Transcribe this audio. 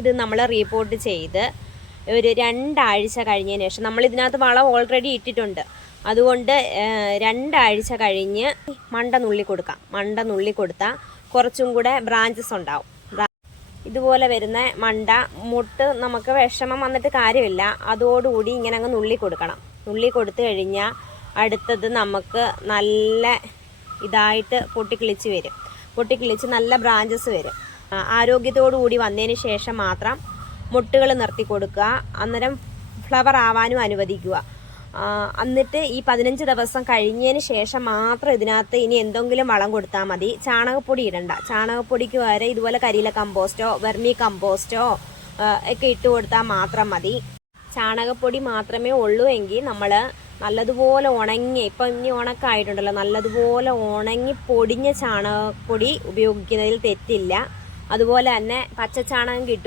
ഇത് നമ്മൾ റീപോർട്ട് ചെയ്ത് ഒരു 2 ആഴ്ച കഴിഞ്ഞതിന് ശേഷം, നമ്മൾ ഇതിനകത്ത് വളം ഓൾറെഡി ഇട്ടിട്ടുണ്ട്, അതുകൊണ്ട് 2 ആഴ്ച കഴിഞ്ഞ് മണ്ട നുള്ളി കൊടുക്കാം. മണ്ട നുള്ളി കൊടുത്താൽ കുറച്ചും കൂടെ ബ്രാഞ്ചസ് ഉണ്ടാവും. ഇതുപോലെ വരുന്ന മണ്ട മുട്ട് നമുക്ക് വിഷമം വന്നിട്ട് കാര്യമില്ല, അതോടുകൂടി ഇങ്ങനെ അങ്ങ് നുള്ളി കൊടുക്കണം. നുള്ളി കൊടുത്തു കഴിഞ്ഞാൽ അടുത്തത് നമുക്ക് നല്ല ഇതായിട്ട് പൊട്ടിക്കിളിച്ച് വരും. പൊട്ടിക്കിളിച്ച് നല്ല ബ്രാഞ്ചസ് വരും. ആരോഗ്യത്തോടു കൂടി വന്നതിന് ശേഷം മാത്രം മുട്ടുകൾ നിർത്തി കൊടുക്കുക. അന്നേരം ഫ്ലവർ ആവാനും അനുവദിക്കുക. എന്നിട്ട് ഈ 15 ദിവസം കഴിഞ്ഞതിന് ശേഷം മാത്രം ഇതിനകത്ത് ഇനി എന്തെങ്കിലും വളം കൊടുത്താൽ മതി. ചാണകപ്പൊടി ഇടണ്ട. ചാണകപ്പൊടിക്ക് വരെ ഇതുപോലെ കരിയില കമ്പോസ്റ്റോ വെർമി കമ്പോസ്റ്റോ ഒക്കെ ഇട്ട് കൊടുത്താൽ മാത്രം മതി. ചാണകപ്പൊടി മാത്രമേ ഉള്ളൂ എങ്കിൽ നമ്മൾ നല്ലതുപോലെ ഉണങ്ങി, ഇപ്പം ഇനി ഉണക്കായിട്ടുണ്ടല്ലോ, നല്ലതുപോലെ ഉണങ്ങി പൊടിഞ്ഞ ചാണകപ്പൊടി ഉപയോഗിക്കുന്നതിൽ തെറ്റില്ല. അതുപോലെ തന്നെ പച്ചച്ചാണകം കിട്ടും.